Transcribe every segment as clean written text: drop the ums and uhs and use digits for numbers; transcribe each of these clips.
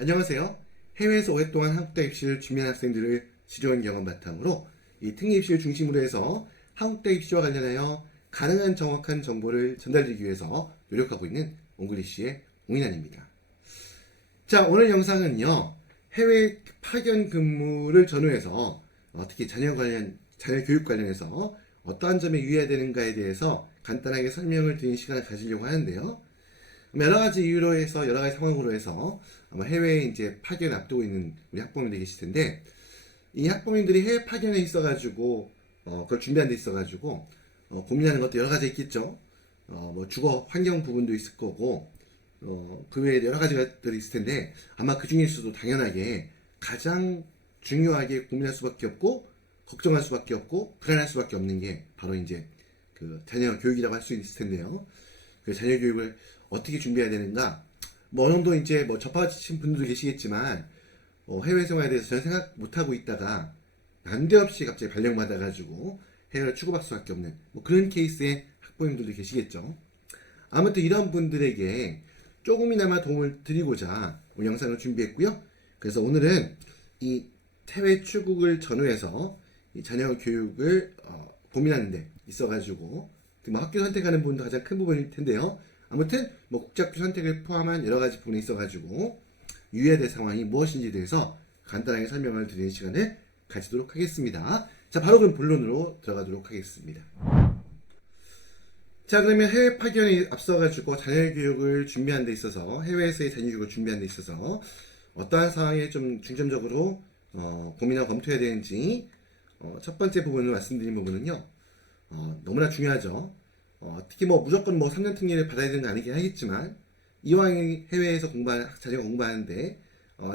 안녕하세요. 해외에서 오랫동안 한국대 입시를 준비한 학생들을 지도한 경험 바탕으로 이 특례 입시를 중심으로 해서 한국대 입시와 관련하여 가능한 정확한 정보를 전달드리기 위해서 노력하고 있는 옹글리쉬의 옹인환입니다. 자, 오늘 영상은요. 해외 파견 근무를 전후해서 특히 자녀 교육 관련해서 어떠한 점에 유의해야 되는가에 대해서 간단하게 설명을 드리는 시간을 가지려고 하는데요. 여러 가지 이유로 해서 여러 가지 상황으로 해서 아마 해외에 이제 파견 앞두고 있는 우리 학부모님들이 계실 텐데, 이 학부모님들이 해외 파견에 있어가지고 그걸 준비하는 데 있어가지고 고민하는 것도 여러 가지 있겠죠. 뭐 주거 환경 부분도 있을 거고 그 외에 여러 가지들이 있을 텐데, 아마 그 중에서도 당연하게 가장 중요하게 고민할 수밖에 없고 걱정할 수밖에 없고 불안할 수밖에 없는 게 바로 이제 그 자녀 교육이라고 할 수 있을 텐데요. 그 자녀 교육을 어떻게 준비해야 되는가? 뭐 어느 정도 이제 뭐 접하신 분들도 계시겠지만 해외 생활에 대해서 전혀 생각 못 하고 있다가 난데없이 갑자기 발령받아가지고 해외를 출국할 수밖에 없는 뭐 그런 케이스의 학부모님들도 계시겠죠. 아무튼 이런 분들에게 조금이나마 도움을 드리고자 오늘 영상을 준비했고요. 그래서 오늘은 이 해외 출국을 전후해서 이 자녀 교육을 고민하는 데 있어가지고 뭐 학교 선택하는 부분도 가장 큰 부분일 텐데요. 아무튼 뭐 국제학교 선택을 포함한 여러 가지 부분이 있어가지고 유의해야 될 상황이 무엇인지에 대해서 간단하게 설명을 드리는 시간을 가지도록 하겠습니다. 자, 바로 그럼 본론으로 들어가도록 하겠습니다. 자, 그러면 해외 파견에 앞서가지고 자녀 교육을 준비하는 데 있어서 해외에서의 자녀 교육을 준비하는 데 있어서 어떠한 상황에 좀 중점적으로 고민하고 검토해야 되는지 첫 번째 부분을 말씀드린 부분은요. 너무나 중요하죠. 특히 뭐 무조건 뭐 3년 특례를 받아야 되는 거 아니긴 하겠지만 이왕 해외에서 자녀가 공부하는데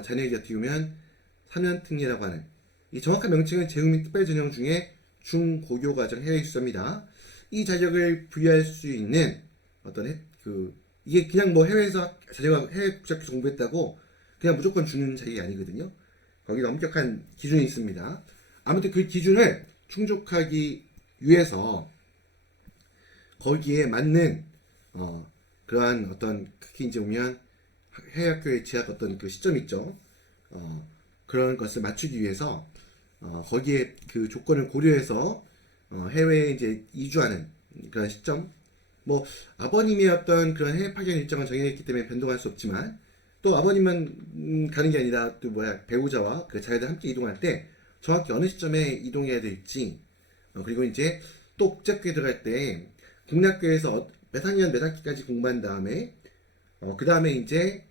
자녀에게 어떻게 보면 3년 특례라고 하는 이 정확한 명칭은 재국민 특별전형 중에 중고교 과정 해외 입수입니다. 이 자격을 부여할 수 있는 어떤 이게 그냥 뭐 해외에서 자녀가 해외 국제학교 공부했다고 그냥 무조건 주는 자격이 아니거든요. 거기가 엄격한 기준이 있습니다. 아무튼 그 기준을 충족하기 위해서 거기에 맞는 그러한 어떤 특히 이제 보면 해외 학교에 재학 어떤 그 시점 있죠. 그런 것을 맞추기 위해서 거기에 그 조건을 고려해서 해외에 이제 이주하는 그런 시점. 뭐 아버님의 어떤 그런 해외 파견 일정은 정해졌기 때문에 변동할 수 없지만 또 아버님만 가는 게 아니라 또 배우자와 그 자녀들 함께 이동할 때 정확히 어느 시점에 이동해야 될지 그리고 이제 또 국제학교에 들어갈 때 국내학교에서 몇 학년 몇 학기까지 공부한 다음에 그 다음에 이제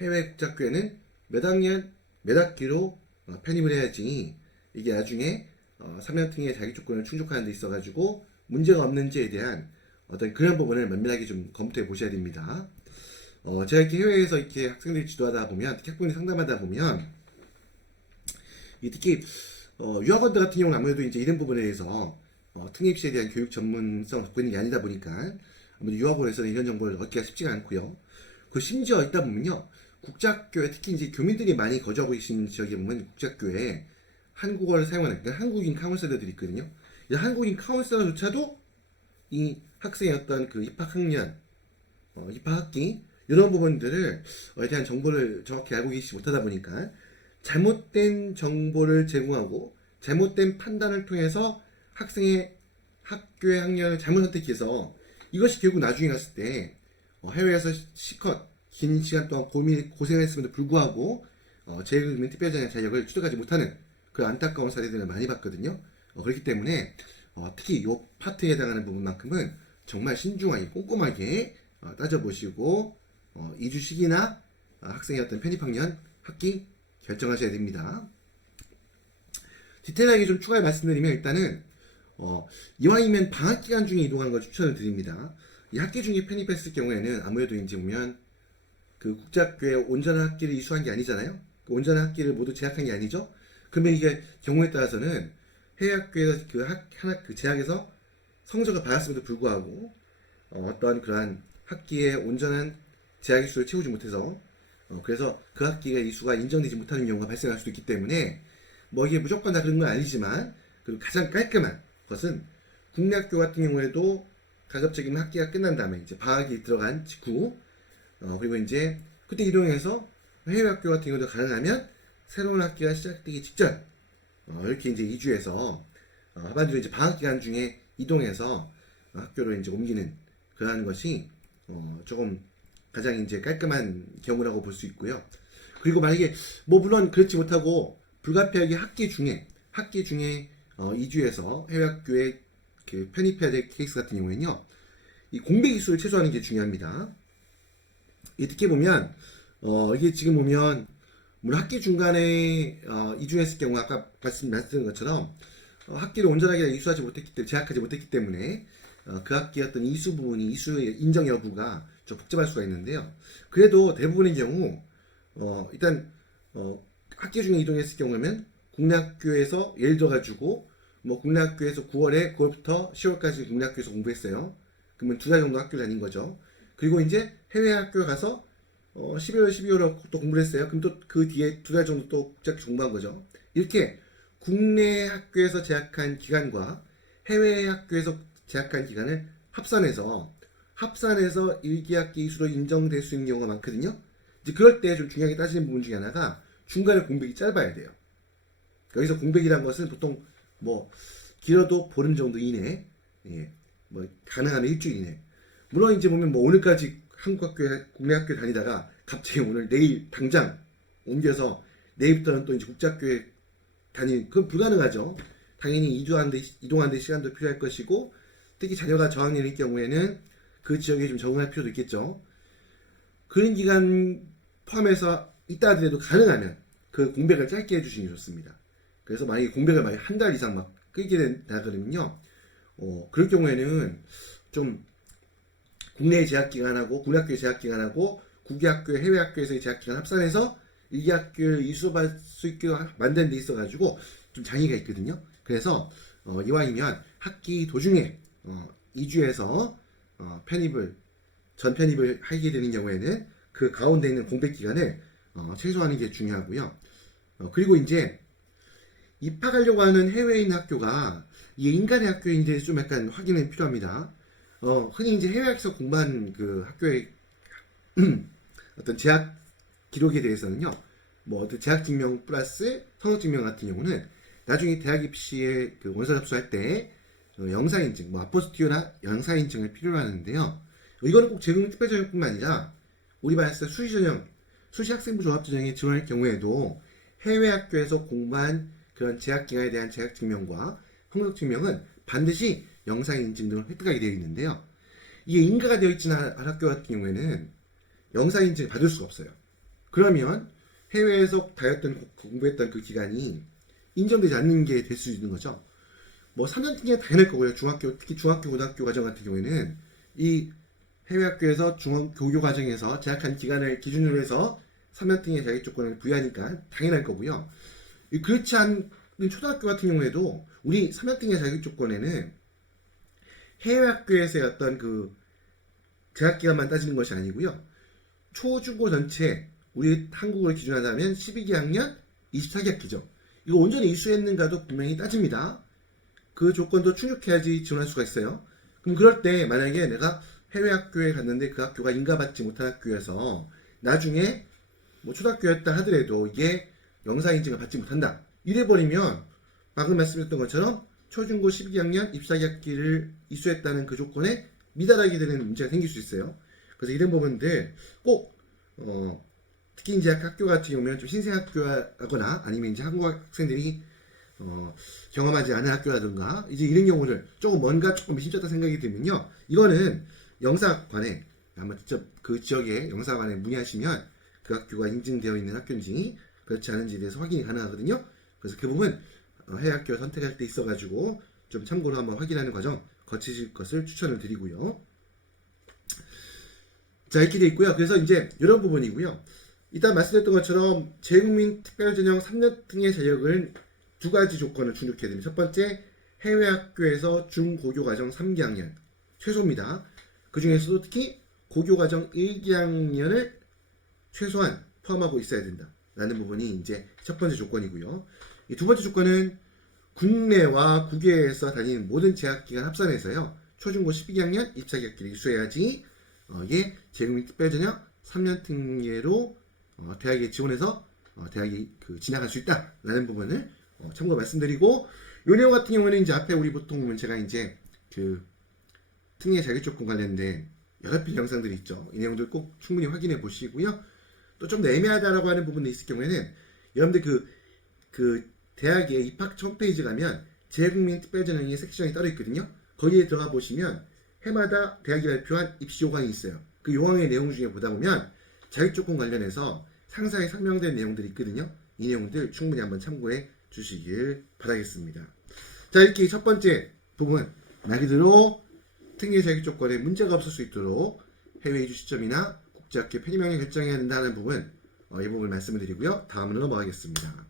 해외 국제학교에는 몇 학년 몇 학기로 편입을 해야지 이게 나중에 3년 특례 자기 조건을 충족하는 데 있어가지고 문제가 없는지에 대한 어떤 그런 부분을 면밀하게 좀 검토해 보셔야 됩니다. 제가 이렇게 해외에서 이렇게 학생들이 지도하다 보면 특히 학부모님 상담하다 보면 특히 유학원들 같은 경우는 아무래도 이제 이런 부분에 대해서 특례 입시에 대한 교육 전문성을 갖고 있는 게 아니다 보니까 아무래도 유학원에서는 이런 정보를 얻기가 쉽지가 않고요. 그 심지어 있다 보면요, 국제학교에 특히 이제 교민들이 많이 거주하고 계신 지역에 보면 국제학교에 한국어를 사용하는 그러니까 한국인 카운셀러들이 있거든요. 이 한국인 카운셀러조차도 이 학생의 어떤 그 입학학년, 입학학기 이런 부분들을 대한 정보를 정확히 알고 계시지 못하다 보니까 잘못된 정보를 제공하고 잘못된 판단을 통해서 학생의 학교의 학년을 잘못 선택해서 이것이 결국 나중에 갔을 때 해외에서 실컷 긴 시간 동안 고생을 했음에도 불구하고 재국민 특별전형 자격을 취득하지 못하는 그 안타까운 사례들을 많이 봤거든요. 그렇기 때문에 특히 이 파트에 해당하는 부분만큼은 정말 신중하게 꼼꼼하게 따져보시고 이주 시기나 학생의 어떤 편입학년 학기 결정하셔야 됩니다. 디테일하게 좀 추가해 말씀드리면 일단은 이왕이면 방학 기간 중에 이동하는 걸 추천을 드립니다. 이 학기 중에 편입했을 경우에는 아무래도 이제 보면 그 국제학교에 온전한 학기를 이수한 게 아니잖아요. 그 온전한 학기를 모두 재학한 게 아니죠. 그러면 이게 경우에 따라서는 해외 학교에서 그 재학에서 성적을 받았음에도 불구하고 어떤 그러한 학기에 온전한 재학 일수를 채우지 못해서 그래서 그 학기가 이수가 인정되지 못하는 경우가 발생할 수도 있기 때문에 뭐 이게 무조건 다 그런 건 아니지만 그리고 가장 깔끔한 것은 국내 학교 같은 경우에도 가급적이면 학기가 끝난 다음에 이제 방학이 들어간 직후 그리고 이제 그때 이동해서 해외 학교 같은 경우도 가능하면 새로운 학기가 시작되기 직전 이렇게 이제 이주해서 하반기로 이제 방학 기간 중에 이동해서 학교로 이제 옮기는 그러한 것이 조금 가장 이제 깔끔한 경우라고 볼 수 있고요. 그리고 만약에 뭐 물론 그렇지 못하고 불가피하게 학기 중에 이주해서 해외 학교에 그 편입해야 될 케이스 같은 경우에는요, 이 공백 일수를 최소화하는 게 중요합니다. 어떻게 보면 이게 지금 보면 물론 학기 중간에 이주했을 경우 아까 말씀드린 것처럼 학기를 온전하게 이수하지 못했기 때문에 재학하지 못했기 때문에 그 학기 어떤 이수의 인정 여부가 좀 복잡할 수가 있는데요. 그래도 대부분의 경우 일단 학기 중에 이동했을 경우면 국내 학교에서 예를 들어 가지고 뭐 국내 학교에서 9월부터 10월까지 국내 학교에서 공부했어요. 그러면 2달 정도 학교를 다닌 거죠. 그리고 이제 해외 학교에 가서 11월, 12월에 또 공부를 했어요. 그럼 또 그 뒤에 2달 정도 또 국제학교 공부한 거죠. 이렇게 국내 학교에서 재학한 기간과 해외 학교에서 재학한 기간을 합산해서 1기학기 이수로 인정될 수 있는 경우가 많거든요. 이제 그럴 때 좀 중요하게 따지는 부분 중에 하나가 중간에 공백이 짧아야 돼요. 여기서 공백이란 것은 보통 뭐 길어도 보름 정도 이내, 뭐 가능하면 일주일 이내. 물론 이제 보면 뭐 오늘까지 한국 학교에 국내 학교에 다니다가 갑자기 내일 당장 옮겨서 내일부터는 또 이제 국제학교에 그건 불가능하죠. 당연히 이동하는데 시간도 필요할 것이고, 특히 자녀가 저학년일 경우에는 그 지역에 좀 적응할 필요도 있겠죠. 그런 기간 포함해서 있다 하더라도 가능하면 그 공백을 짧게 해주시는 게 좋습니다. 그래서 만약에 공백을 한 달 이상 막 끌게 된다 그러면요, 그럴 경우에는 좀 국내 재학기간하고 국내 학교의 재학기간하고 국외 학교, 해외 학교에서의 재학기간 합산해서 1기학교를 이수받을 수 있게 만드는 데 있어가지고 좀 장애가 있거든요. 그래서 이왕이면 학기 도중에 이주해서 전 편입을 하게 되는 경우에는 그 가운데 있는 공백 기간을 최소화하는 게 중요하고요. 그리고 이제 입학하려고 하는 해외에 있는 학교가 이게 인간의 학교인지 좀 약간 확인이 필요합니다. 흔히 이제 해외에서 공부한 그 학교의 어떤 재학 기록에 대해서는요, 뭐 어떤 재학 증명 플러스 성적 증명 같은 경우는 나중에 대학 입시에 그 원서 접수할 때 영상 인증, 뭐 아포스티오나 영상 인증을 필요로 하는데요. 이거는 꼭 재능 특별 전형뿐만 아니라 우리 반에서 수시 학생부 종합 전형에 지원할 경우에도 해외 학교에서 공부한 그런 재학 기간에 대한 재학 증명과 성적 증명은 반드시 영상 인증 등을 획득하게 되어 있는데요. 이게 인가가 되어 있지는 않은 학교 같은 경우에는 영상 인증을 받을 수가 없어요. 그러면 해외에서 공부했던 그 기간이 인정되지 않는 게 될 수 있는 거죠. 뭐 3년 등에 당연할 거고요. 특히 중학교, 고등학교 과정 같은 경우에는 이 해외 학교에서 교교 과정에서 재학한 기간을 기준으로 해서 3년 등의 자격 조건을 부여하니까 당연할 거고요. 그렇지 않은 초등학교 같은 경우에도 우리 3년 등의 자격 조건에는 해외 학교에서의 어떤 그 재학 기간만 따지는 것이 아니고요. 초중고 전체 우리 한국을 기준으로 하면 12학년 24학기죠. 이거 온전히 이수했는가도 분명히 따집니다. 그 조건도 충족해야지 지원할 수가 있어요. 그럼 그럴 때 만약에 내가 해외 학교에 갔는데 그 학교가 인가받지 못한 학교여서 나중에 뭐 초등학교였다 하더라도 이게 영상 인증을 받지 못한다. 이래버리면 방금 말씀드렸던 것처럼 초중고 12학년 24학기를 이수했다는 그 조건에 미달하게 되는 문제가 생길 수 있어요. 그래서 이런 부분들 꼭 특히 이제 학교 같은 경우는 좀 신생 학교라거나 아니면 이제 한국 학생들이 경험하지 않은 학교라든가 이제 이런 경우를 조금 미심쩍다 생각이 들면요, 이거는 영사관에 한번 직접 그 지역의 영사관에 문의하시면 그 학교가 인증되어 있는 학교인지 그렇지 않은지에 대해서 확인이 가능하거든요. 그래서 그 부분 해외 학교 선택할 때 있어가지고 좀 참고로 한번 확인하는 과정 거치실 것을 추천을 드리고요. 자, 이렇게 돼 있고요. 그래서 이제 이런 부분이고요. 일단 말씀드렸던 것처럼 재국민 특별전형 3년 등의 자격은 두 가지 조건을 충족해야 됩니다. 첫 번째, 해외 학교에서 중고교 과정 3기학년 최소입니다. 그 중에서도 특히 고교 과정 1기학년을 최소한 포함하고 있어야 된다 라는 부분이 이제 첫 번째 조건이고요. 이 두 번째 조건은 국내와 국외에서 다니는 모든 재학기간 합산해서요, 초중고 12학년 24학기를 이수해야지 이게 재국민 특별전형 3년 등예로 대학에 지원해서 대학이 진학할 수 있다라는 부분을 참고로 말씀드리고, 요 내용 같은 경우는 이제 앞에 우리 보통 제가 이제 그 특례 자격조건 관련된 여러 편 영상들이 있죠. 이 내용들 꼭 충분히 확인해 보시고요. 또 좀 더 애매하다라고 하는 부분이 있을 경우에는 여러분들 그 대학의 입학 홈페이지 가면 재외국민 특별전형의 섹션이 따로 있거든요. 거기에 들어가 보시면 해마다 대학이 발표한 입시 요강이 있어요. 그 요강의 내용 중에 보다 보면 자격조건 관련해서 상세하게 설명된 내용들이 있거든요. 이 내용들 충분히 한번 참고해 주시길 바라겠습니다. 자, 이렇게 첫 번째 부분, 말 그대로 특례 자격조건에 문제가 없을 수 있도록 해외 이주 시점이나 국제학교 편입형을 결정해야 된다는 부분, 이 부분을 말씀을 드리고요. 다음으로 넘어가겠습니다.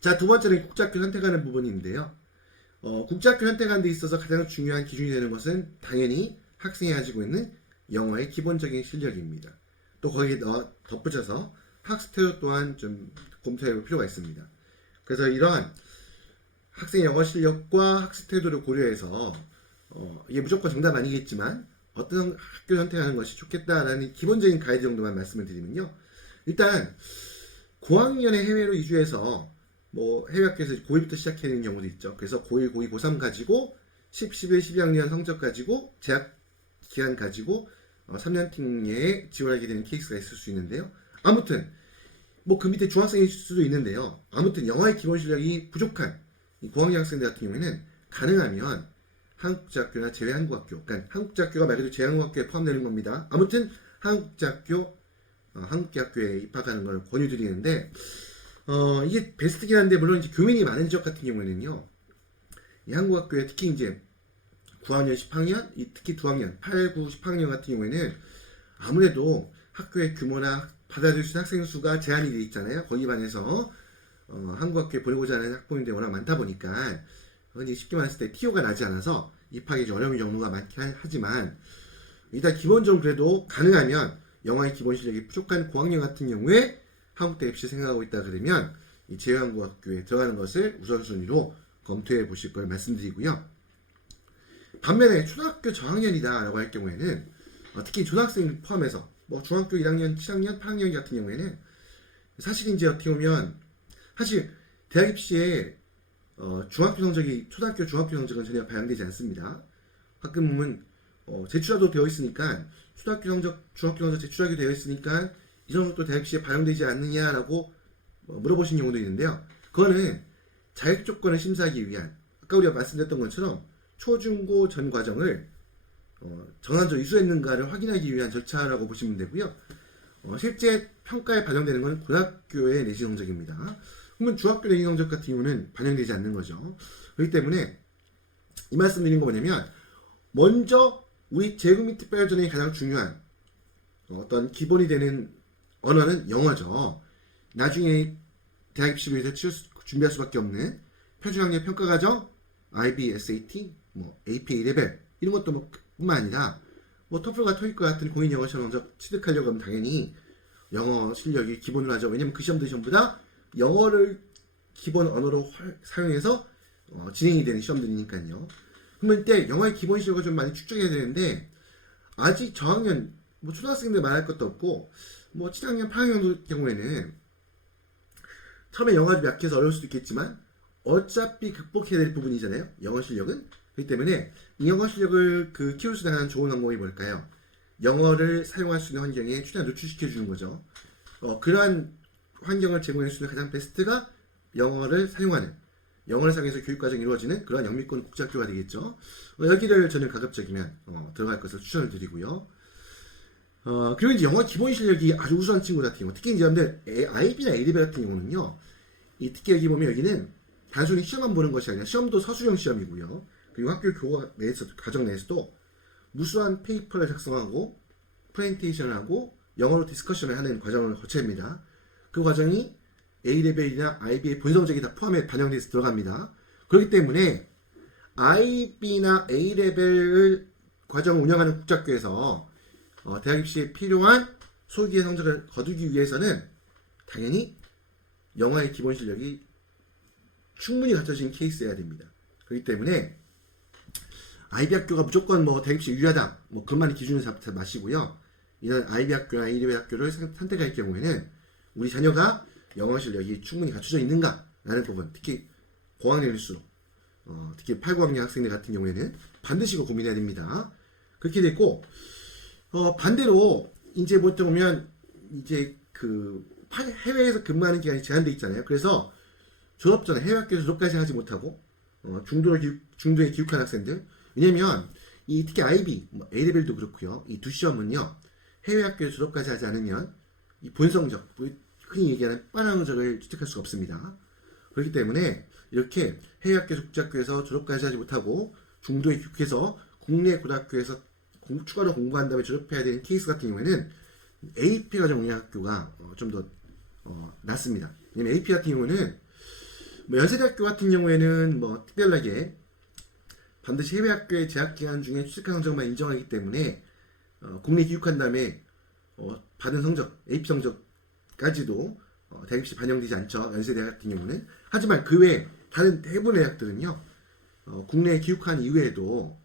자, 두 번째는 국제학교 선택하는 부분인데요. 국제학교 선택하는 데 있어서 가장 중요한 기준이 되는 것은 당연히 학생이 가지고 있는 영어의 기본적인 실력입니다. 또 거기에 덧붙여서 학습 태도 또한 좀 검토해 볼 필요가 있습니다. 그래서 이러한 학생의 영어 실력과 학습 태도를 고려해서 이게 무조건 정답 아니겠지만 어떤 학교 선택하는 것이 좋겠다라는 기본적인 가이드 정도만 말씀을 드리면요. 일단 고학년에 해외로 이주해서 해외 학교에서 고1부터 시작하는 경우도 있죠. 그래서 고1, 고2, 고3 가지고 10, 11, 12학년 성적 가지고 재학 기간 가지고 3년 특례에 지원하게 되는 케이스가 있을 수 있는데요. 아무튼 그 밑에 중학생일 수도 있는데요. 아무튼 영어의 기본 실력이 부족한 이 고학년 학생들 같은 경우에는 가능하면 한국제학교나 제외한국학교, 그러니까 한국제학교가 말 그대로 제외한국학교에 포함되는 겁니다. 아무튼 한국제학교, 한국대학교에 입학하는 걸 권유드리는데, 이게 베스트긴 한데, 물론 이제 교민이 많은 지역 같은 경우에는요, 이 한국학교에 특히 이제 9학년, 10학년, 특히 2학년, 8, 9, 10학년 같은 경우에는 아무래도 학교의 규모나 받아들일 수 있는 학생 수가 제한이 되어 있잖아요. 거기 반해서 한국학교에 보내고자 하는 학부모님들이 워낙 많다 보니까 쉽게 말했을 때 TO가 나지 않아서 입학이 어려운 경우가 많긴 하지만, 일단 기본적으로 그래도 가능하면 영어의 기본 실력이 부족한 고학년 같은 경우에 한국대 입시 생각하고 있다 그러면 이 제외한국학교에 들어가는 것을 우선순위로 검토해 보실 걸 말씀드리고요. 반면에 초등학교 저학년이다라고 할 경우에는 특히 초등학생 포함해서 중학교 1학년, 7학년, 8학년 같은 경우에는 사실 이제 어떻게 보면 사실 대학 입시에 중학교 성적이 초등학교 중학교 성적은 전혀 반영되지 않습니다. 가끔 보면 제출하도 되어 있으니까 초등학교 성적, 중학교 성적 제출하게 되어 있으니까 이 성적도 대학 입시에 반영되지 않느냐라고 물어보신 경우도 있는데요. 그거는 자격 조건을 심사하기 위한, 아까 우리가 말씀드렸던 것처럼 초중고 전 과정을 전환적으로 이수했는가를 확인하기 위한 절차라고 보시면 되고요. 실제 평가에 반영되는 건 고등학교의 내신 성적입니다. 그러면 중학교 내신 성적 같은 경우는 반영되지 않는 거죠. 그렇기 때문에 이 말씀 드린 거 뭐냐면, 먼저 우리 재외국민 특별전형이 가장 중요한 어떤 기본이 되는 언어는 영어죠. 나중에 대학 입시를 위해서 준비할 수밖에 없는 표준학력 평가 과정, IB, SAT, APA 레벨 이런 것도 뿐만 아니라 토플과 토익과 같은 공인 영어 시험 성적 취득하려고 하면 당연히 영어 실력이 기본으로 하죠. 왜냐면 그 시험들이 전부 다 영어를 기본 언어로 사용해서 진행이 되는 시험들이니까요. 그러면 이때 영어의 기본 실력을 좀 많이 축적해야 되는데, 아직 저학년, 초등학생들 말할 것도 없고 7학년, 8학년 경우에는 처음에 영어가 좀 약해서 어려울 수도 있겠지만 어차피 극복해야 될 부분이잖아요. 영어 실력은. 그렇기 때문에 이 영어 실력을 키울 수 있는 좋은 방법이 뭘까요? 영어를 사용할 수 있는 환경에 최대한 노출시켜 주는 거죠. 그러한 환경을 제공할 수 있는 가장 베스트가 영어를 사용하는, 영어를 사용해서 교육과정이 이루어지는 그런 영미권 국제학교가 되겠죠. 여기를 저는 가급적이면 들어갈 것을 추천을 드리고요. 그리고 이제 영어 기본 실력이 아주 우수한 친구 같은 경우, 특히 이제 여러분들 IB나 A레벨 같은 경우는요, 특히 여기 보면 여기는 단순히 시험만 보는 것이 아니라 시험도 서술형 시험이고요. 그리고 학교 교과 내에서, 과정 내에서도 무수한 페이퍼를 작성하고 프레젠테이션을 하고 영어로 디스커션을 하는 과정을 거쳐야 합니다. 그 과정이 A레벨이나 IB의 본성적이 다 포함해 반영돼서 들어갑니다. 그렇기 때문에 IB나 A레벨 과정을 운영하는 국제학교에서 대학 입시에 필요한 소기의 성적을 거두기 위해서는 당연히 영어의 기본 실력이 충분히 갖춰진 케이스여야 됩니다. 그렇기 때문에 IB 학교가 무조건 대학 입시에 유리하다, 그것만 기준으로 잡지 마시고요. 이런 아이비 학교나 A레벨 학교를 선택할 경우에는 우리 자녀가 영어 실력이 충분히 갖춰져 있는가라는 부분, 특히 고학년일수록 특히 8, 9학년 학생들 같은 경우에는 반드시 고민해야 됩니다. 그렇게 됐고 반대로 이제 보통 보면 이제 그 해외에서 근무하는 기간이 제한돼 있잖아요. 그래서 졸업 전에 해외 학교 졸업까지 하지 못하고 중도에 귀국한 학생들, 왜냐면 이 특히 IB, A레벨도 그렇고요. 이 두 시험은요 해외 학교 졸업까지 하지 않으면 이 본성적, 흔히 얘기하는 빤성적을 취득할 수가 없습니다. 그렇기 때문에 이렇게 해외 학교 국제학교에서 졸업까지 하지 못하고 중도에 귀국해서 국내 고등학교에서 추가로 공부한 다음에 졸업해야 되는 케이스 같은 경우에는 AP 가정운영학교가 좀 더 낫습니다. 왜냐면 AP 같은 경우는 연세대학교 같은 경우에는 특별하게 반드시 해외 학교의 재학 기간 중에 취득한 성적만 인정하기 때문에 국내 귀국한 다음에 받은 성적, AP 성적까지도 대학 입시 반영되지 않죠. 연세대 같은 경우는. 하지만 그 외에 다른 대부분의 대학들은요 국내에 귀국한 이후에도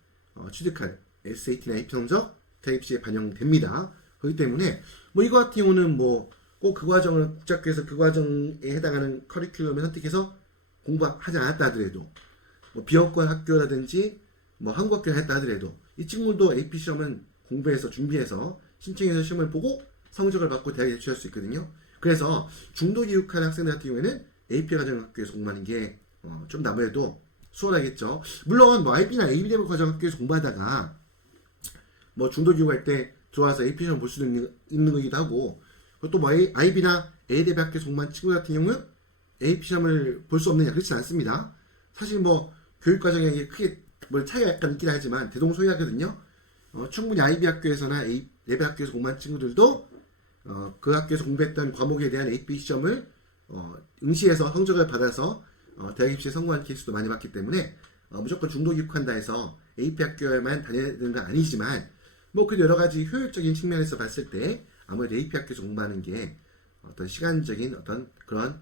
취득한 SAT나 AP 성적 대학 입시에 반영됩니다. 그렇기 때문에 이거 같은 경우는 꼭 그 과정을 국제학교에서 그 과정에 해당하는 커리큘럼을 선택해서 공부하지 않았다 하더라도 비영권 학교라든지 한국 학교를 했다 하더라도 이 친구도 AP 시험은 공부해서 준비해서 신청해서 시험을 보고 성적을 받고 대학에 제출할 수 있거든요. 그래서 중도 귀국한 학생들 같은 경우에는 AP 가정학교에서 공부하는 게 좀 아무래도 수월하겠죠. 물론 IB나 A레벨 가정학교에서 공부하다가 중도 귀국할 때 들어와서 AP 시험 볼 수도 있는 거기도 하고, 또 IB나 A레벨 학교에서 공부한 친구 같은 경우는 AP 시험을 볼 수 없느냐, 그렇지 않습니다. 사실 교육 과정에 크게 차이가 약간 있긴 하지만 대동소이하거든요. 충분히 IB 학교에서나 A레벨 학교에서 공부한 친구들도 그 학교에서 공부했던 과목에 대한 AP 시험을 응시해서 성적을 받아서 대학 입시에 성공한 케이스도 많이 봤기 때문에 무조건 중도 귀국한다 해서 AP 학교에만 다녀야 되는 건 아니지만 그 여러 가지 효율적인 측면에서 봤을 때 아무래도 AP 학교에서 공부하는 게 어떤 시간적인 어떤 그런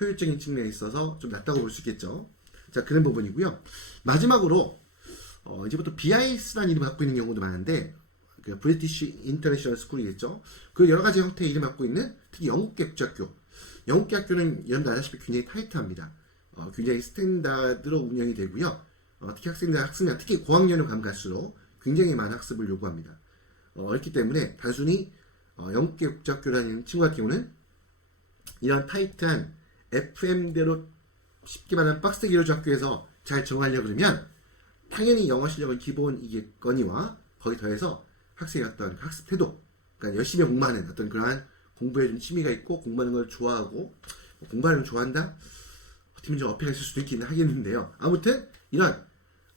효율적인 측면에 있어서 좀 낫다고 볼 수 있겠죠. 자, 그런 부분이고요. 마지막으로 이제부터 BIS라는 이름을 갖고 있는 경우도 많은데 그 브리티시 인터내셔널 스쿨이겠죠. 그 여러 가지 형태의 이름을 갖고 있는 특히 영국계 국제학교. 영국계 학교는 여러분들 아시다시피 굉장히 타이트합니다. 굉장히 스탠다드로 운영이 되고요. 특히 학생들 학습량, 특히 고학년을 가면 갈수록 굉장히 많은 학습을 요구합니다. 그렇기 때문에 단순히 영국계 국제학교라는 친구 같은 경우는 이런 타이트한 FM대로 쉽게 말하면 박스되게 이루어진 학교에서 잘 정하려고 그러면 당연히 영어 실력은 기본이겠거니와 거기 더해서 학생의 어떤 학습 태도, 그러니까 열심히 공부하는 어떤 그러한 공부에 좀 취미가 있고 공부하는 걸 좋아하고 공부하는 걸 좋아한다? 어떻게 좀 어필할 수도 있긴 하겠는데요. 아무튼 이런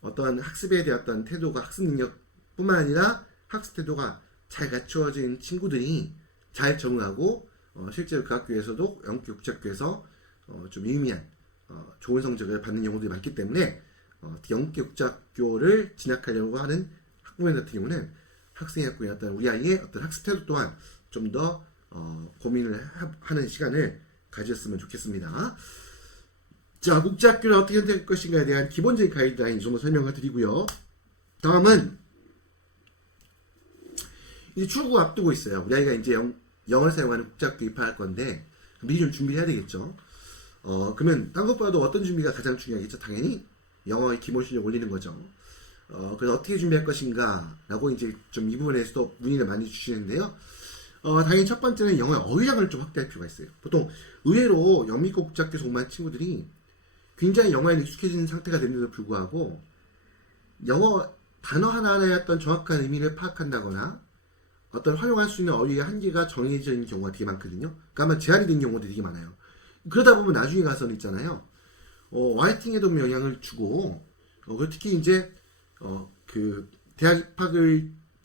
어떤 학습에 대한 어떤 태도가 학습 능력뿐만 아니라 학습 태도가 잘 갖추어진 친구들이 잘 적응하고 실제로 그 학교에서도 영국계 국제학교에서 좀 유의미한 좋은 성적을 받는 경우들이 많기 때문에 영국계 국제학교를 진학하려고 하는 학부모님 같은 경우는 학생의 학교의 어떤 우리 아이의 어떤 학습 태도 또한 좀 더 고민을 하는 시간을 가졌으면 좋겠습니다. 자, 국제학교를 어떻게 선택할 것인가에 대한 기본적인 가이드라인 이 정도 설명을 드리고요. 다음은 이제 출국 앞두고 있어요. 우리 아이가 이제 영어를 사용하는 국제학교 입학할 건데 미리 좀 준비해야 되겠죠. 그러면 딴 것보다도 어떤 준비가 가장 중요하겠죠? 당연히 영어의 기본 실력 올리는 거죠. 그래서 어떻게 준비할 것인가 라고 이제 좀 이 부분에서도 문의를 많이 주시는데요. 당연히 첫 번째는 영어의 어휘량을 좀 확대할 필요가 있어요. 보통 의외로 영미권 국제학교에서 공부한 친구들이 굉장히 영어에 익숙해진 상태가 되는데도 불구하고 영어 단어 하나하나의 어떤 정확한 의미를 파악한다거나 어떤 활용할 수 있는 어휘의 한계가 정해져 있는 경우가 되게 많거든요. 그러니까 아마 제한이 된 경우도 되게 많아요. 그러다 보면 나중에 가서는 있잖아요. 라이팅에도 영향을 주고 특히 이제 그 대학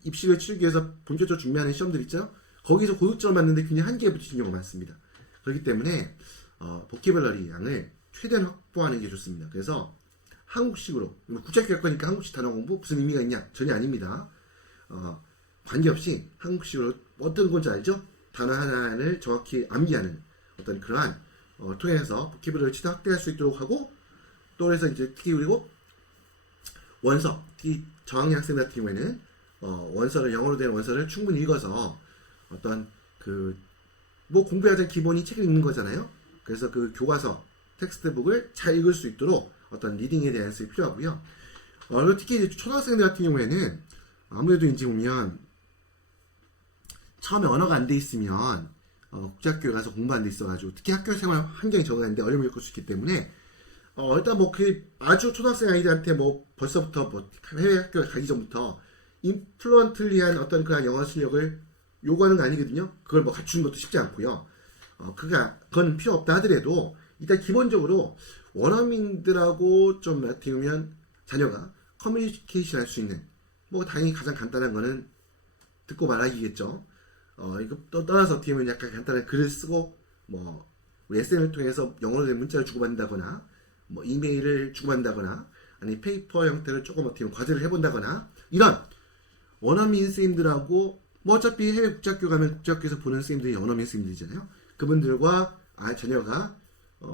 입시를 치르기 위해서 본격적으로 준비하는 시험들 있죠. 거기서 고득점을 맞는데 굉장히 한계에 부딪히는 경우가 많습니다. 그렇기 때문에 보캐블러리 양을 최대한 확보하는 게 좋습니다. 그래서 한국식으로 국제학교 할 거니까 한국식 단어 공부 무슨 의미가 있냐? 전혀 아닙니다. 관계없이 한국식으로 어떤 건지 알죠? 단어 하나를 정확히 암기하는 어떤 그러한 통해서 보캐블러리 최대 확대할 수 있도록 하고 또 그래서 이제 특히 그리고 원서, 특히 저학년 학생 같은 경우에는 원서를 영어로 된 원서를 충분히 읽어서 어떤 그 뭐 공부해야 될 기본이 책을 읽는 거잖아요. 그래서 그 교과서 텍스트북을 잘 읽을 수 있도록 어떤 리딩에 대한 연습이 필요하고요. 그리고 특히 이제 초등학생들 같은 경우에는 아무래도 이제 보면 처음에 언어가 안 돼 있으면 국제학교에 가서 공부 안 돼 있어가지고 특히 학교 생활 환경이 적응하는데 어려움을 겪을 수 있기 때문에 일단 뭐 그 아주 초등학생 아이들한테 뭐 벌써부터 뭐 해외 학교 가기 전부터 인플루언틀리한 어떤 그런 영어 실력을 요구하는 거 아니거든요. 그걸 뭐 갖추는 것도 쉽지 않고요. 그건 필요 없다 하더라도 일단 기본적으로 원어민들하고 좀 어떻게 보면 자녀가 커뮤니케이션 할 수 있는 뭐 당연히 가장 간단한 거는 듣고 말하기겠죠. 이거 또 떠나서 어떻게 보면 약간 간단한 글을 쓰고 뭐 우리 SNS를 통해서 영어로 된 문자를 주고받는다거나 뭐 이메일을 주고받는다거나 아니 페이퍼 형태를 조금 어떻게 보면 과제를 해본다거나 이런 원어민 선생님들하고 뭐 어차피 해외 국제학교 가면 국제학교에서 보는 선생님들이 원어민 선생님들이잖아요. 그분들과 자녀가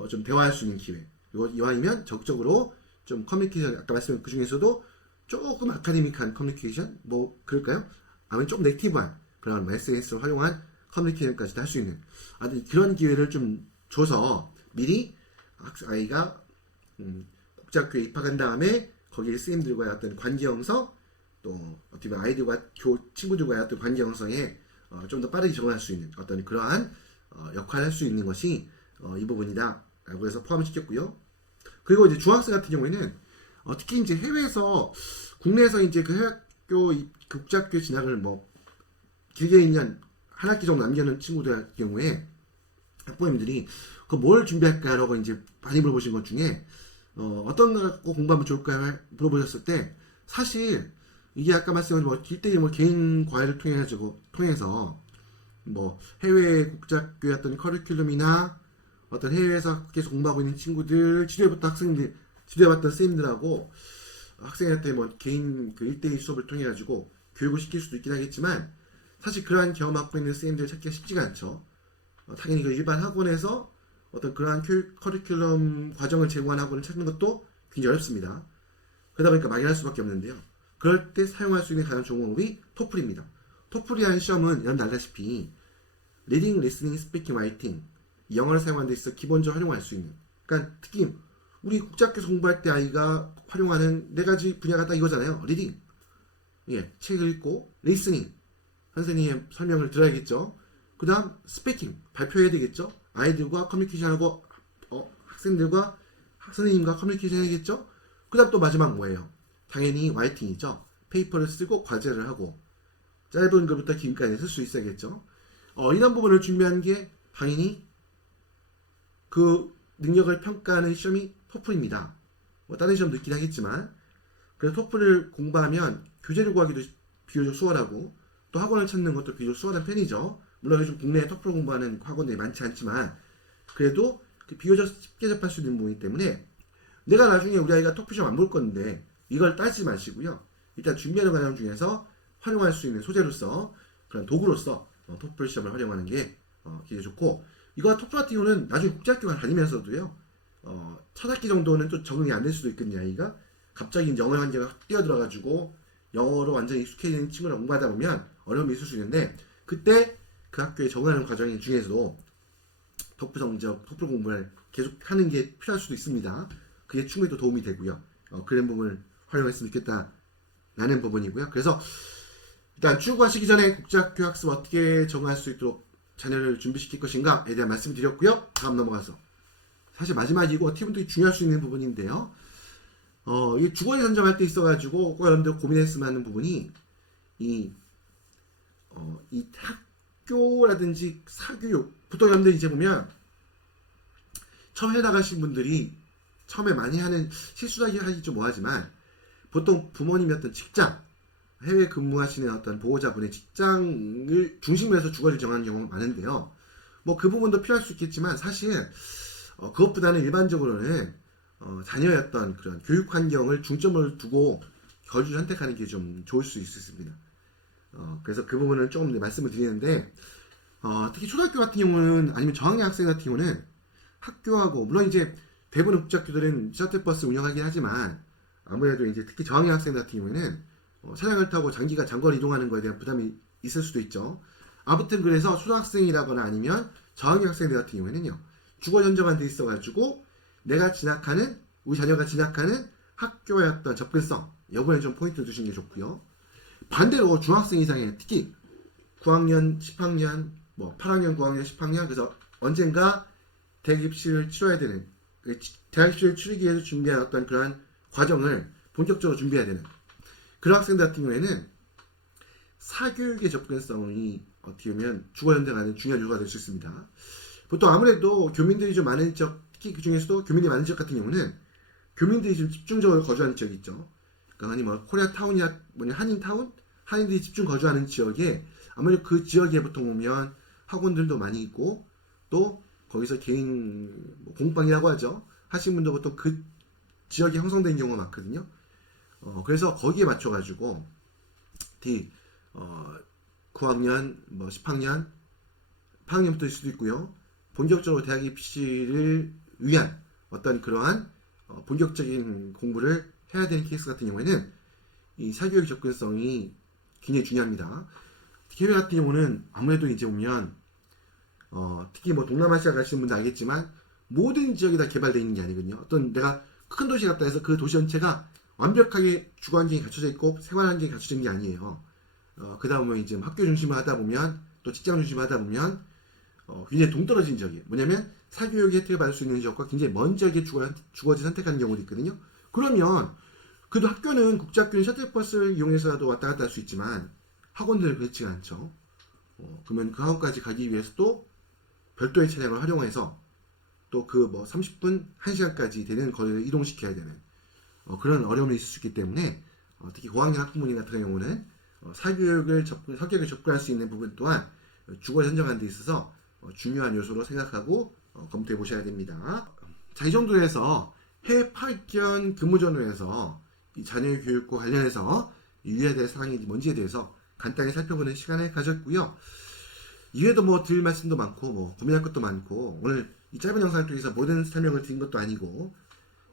좀 대화할 수 있는 기회. 그리고 이왕이면 적극적으로 좀 커뮤니케이션 아까 말씀드린 그 중에서도 조금 아카데믹한 커뮤니케이션 뭐 그럴까요? 아니면 좀 네이티브한 그런 SNS를 활용한 커뮤니케이션까지도 할 수 있는 그런 기회를 좀 줘서 미리 아이가 국제학교에 입학한 다음에 거기 선생님들과의 어떤 관계 형성 또 어떻게 보면 아이들과 친구들과의 어떤 관계 형성에 좀 더 빠르게 적응할 수 있는 어떤 그러한 역할을 할 수 있는 것이 이 부분이다 라고 해서 포함을 시켰고요. 그리고 이제 중학생 같은 경우에는 특히 이제 해외에서 국내에서 이제 그 해외학교 그 국제학교 진학을 뭐 길게 1년 한 학기 정도 남겨놓은 친구들 같은 경우에 학부모님들이 그 뭘 준비할까라고 이제 많이 물어보신 것 중에 어떤 걸 공부하면 좋을까요? 물어보셨을 때 사실 이게 아까 말씀드린 뭐 1대1 뭐 개인 과외를 통해서 뭐 해외 국제학교의 어떤 커리큘럼이나 어떤 해외에서 계속 공부하고 있는 친구들 지도해봤던 선생님들하고 학생한테 뭐 개인 그 1대1 수업을 통해 가지고 교육을 시킬 수도 있긴 하겠지만 사실 그러한 경험 갖고 있는 선생님들 찾기가 쉽지가 않죠. 당연히 그 일반 학원에서 어떤 그러한 교육 커리큘럼 과정을 제공하는 학원을 찾는 것도 굉장히 어렵습니다. 그러다 보니까 막연할 수밖에 없는데요. 그럴 때 사용할 수 있는 가장 좋은 방법이 토플입니다. 토플이라는 시험은 여러분 알다시피 리딩, 리스닝, 스피킹, 라이팅 영어를 사용하는 데 있어 기본적으로 활용할 수 있는 그러니까 특히 우리 국제학교에서 공부할 때 아이가 활용하는 4가지 분야가 딱 이거잖아요. 리딩, 책을 읽고 리스닝, 선생님의 설명을 들어야겠죠. 그 다음 스피킹, 발표해야 되겠죠. 아이들과 커뮤니케이션하고 학생들과 선생님과 커뮤니케이션 해야겠죠. 그 다음 또 마지막 뭐예요? 당연히 라이팅이죠. 페이퍼를 쓰고 과제를 하고 짧은 글부터 긴까지 쓸 수 있어야겠죠. 이런 부분을 준비한 게 당연히 그 능력을 평가하는 시험이 토플입니다. 뭐 다른 시험도 있긴 하겠지만 그래서 토플을 공부하면 교재를 구하기도 비교적 수월하고 또 학원을 찾는 것도 비교적 수월한 편이죠. 물론 요즘 국내에 토플 공부하는 학원들이 많지 않지만 그래도 비교적 쉽게 접할 수 있는 부분이기 때문에 내가 나중에 우리 아이가 토플 시험 안 볼 건데 이걸 따지지 마시고요. 일단 준비하는 과정 중에서 활용할 수 있는 소재로서 그런 도구로서 토플 시험을 활용하는 게 굉장히 좋고 이거 토플 같은 경우는 나중에 국제학교 다니면서도요. 첫 학기 정도는 또 적응이 안 될 수도 있거든요. 아이가 갑자기 영어 환경에 확 뛰어들어가지고 영어로 완전히 익숙해지는 친구랑 공부하다 보면 어려움이 있을 수 있는데 그때 그 학교에 적응하는 과정 중에서도 토플 성적, 토플 공부를 계속 하는 게 필요할 수도 있습니다. 그게 충분히 또 도움이 되고요. 그런 부분을 활용했으면 좋겠다라는 부분이고요. 그래서 일단 출국하시기 전에 국제학교 학습 어떻게 적응할 수 있도록 자녀를 준비시킬 것인가에 대한 말씀을 드렸고요. 다음 넘어가서 사실 마지막이고 어떻게 보면 되게 중요할 수 있는 부분인데요. 이 주거지 선정할 때 있어가지고 꼭 여러분들 고민했으면 하는 부분이 이 학교라든지 사교육 보통 여러분들 이제 보면 처음 해 나가신 분들이 처음에 많이 하는 실수하기 하기 좀 뭐하지만 보통 부모님의 어떤 직장 해외 근무하시는 어떤 보호자분의 직장을 중심으로 해서 주거지를 정하는 경우가 많은데요. 뭐 그 부분도 필요할 수 있겠지만 사실 그것보다는 일반적으로는 자녀의 어떤 그런 교육 환경을 중점을 두고 거주를 선택하는 게 좀 좋을 수 있습니다. 그래서 그 부분은 조금 말씀을 드리는데 특히 초등학교 같은 경우는 아니면 저학년 학생 같은 경우는 학교하고 물론 이제 대부분 국제학교들은 셔틀버스 운영하긴 하지만 아무래도 이제 특히 저학년 학생 같은 경우에는 차량을 타고 장거리 이동하는 거에 대한 부담이 있을 수도 있죠. 아무튼 그래서 초등학생이라거나 아니면 저학년 학생들 같은 경우에는요, 주거 전정한 데 있어가지고 우리 자녀가 진학하는 학교의 어떤 접근성 여부에 좀 포인트 두시는 게 좋고요. 반대로 중학생 이상의 특히 9학년, 10학년, 8학년, 9학년, 10학년 그래서 언젠가 대학 입시를 치러야 되는 대학 입시를 치르기 위해서 준비한 어떤 그러한 과정을 본격적으로 준비해야 되는 그런 학생들 같은 경우에는 사교육의 접근성이 어떻게 보면 주거 전쟁하는 중요한 요소가 될 수 있습니다. 보통 아무래도 교민들이 좀 많은 지역, 특히 그 중에서도 교민이 많은 지역 같은 경우는 교민들이 좀 집중적으로 거주하는 지역이 있죠. 그러니까 코리아타운이나 한인타운, 한인들이 집중 거주하는 지역에 아무래도 그 지역에 보통 오면 학원들도 많이 있고 또 거기서 개인 공방이라고 하죠. 하신 분도 보통 그 지역이 형성된 경우가 많거든요. 그래서 거기에 맞춰가지고 9학년, 10학년, 8학년부터일 수도 있고요. 본격적으로 대학 입시를 위한 어떤 그러한 본격적인 공부를 해야 되는 케이스 같은 경우에는 이 사교육 접근성이 굉장히 중요합니다. 특히 해외 같은 경우는 아무래도 이제 보면 특히 동남아시아 가시는 분들 알겠지만 모든 지역이 다 개발되어 있는 게 아니거든요. 어떤 내가 큰 도시 갔다 해서 그 도시 전체가 완벽하게 주거 환경이 갖춰져 있고 생활 환경이 갖춰진 게 아니에요. 그러다 보면 이제 학교 중심을 하다 보면 또 직장 중심을 하다 보면 굉장히 동떨어진 지역이에요. 뭐냐면 사교육의 혜택을 받을 수 있는 지역과 굉장히 먼 지역에 주거지 선택하는 경우도 있거든요. 그러면 그래도 학교는 국제학교는 셔틀버스를 이용해서라도 왔다 갔다 할 수 있지만 학원들은 그렇지가 않죠. 그러면 그 학원까지 가기 위해서 또 별도의 차량을 활용해서 또 30분, 1시간까지 되는 거리를 이동시켜야 되는 그런 어려움이 있을 수 있기 때문에 특히 고학년 학부모님 같은 경우는 사교육을 접근할 수 있는 부분 또한 주거 선정하는 데 있어서 중요한 요소로 생각하고 검토해 보셔야 됩니다. 자, 이 정도 해서 해외 파견 근무 전후에서 이 자녀의 교육과 관련해서 유의해야 될 사항이 뭔지에 대해서 간단히 살펴보는 시간을 가졌고요. 이외에도 드릴 말씀도 많고 고민할 것도 많고 오늘 이 짧은 영상을 통해서 모든 설명을 드린 것도 아니고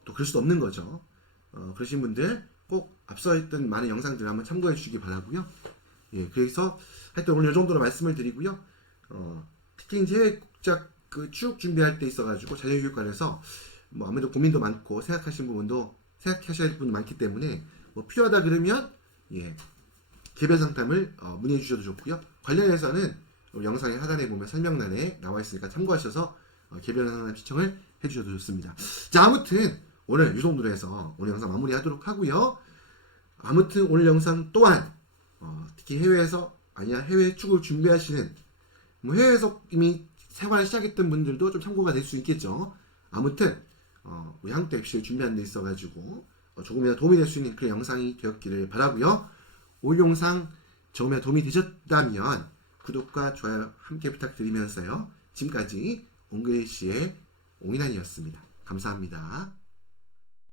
또 그럴 수도 없는 거죠. 그러신 분들 꼭 앞서 했던 많은 영상들을 한번 참고해 주시기 바라고요. 예, 그래서 하여튼 오늘 이 정도로 말씀을 드리고요. 특히 이제 해외 국적 취업 준비할 때 있어가지고 자녀교육 관해서 아무래도 고민도 많고 생각하시는 부분도 생각하셔야 할 부분도 많기 때문에 필요하다 그러면 개별 상담을 문의해 주셔도 좋고요. 관련해서는 영상의 하단에 보면 설명란에 나와 있으니까 참고하셔서 개별 상담 시청을 해주셔도 좋습니다. 자, 아무튼 오늘 이 정도로 해서 오늘 영상 마무리하도록 하고요. 아무튼 오늘 영상 또한 특히 해외 출국을 준비하시는 해외에서 이미 생활을 시작했던 분들도 좀 참고가 될 수 있겠죠. 아무튼 우리 한국대 입시를 준비하는 데 있어가지고 조금이라도 도움이 될 수 있는 그런 영상이 되었기를 바라고요. 오늘 영상 조금이라도 도움이 되셨다면 구독과 좋아요 함께 부탁드리면서요. 지금까지 옹글리시의 옹인환이었습니다. 감사합니다.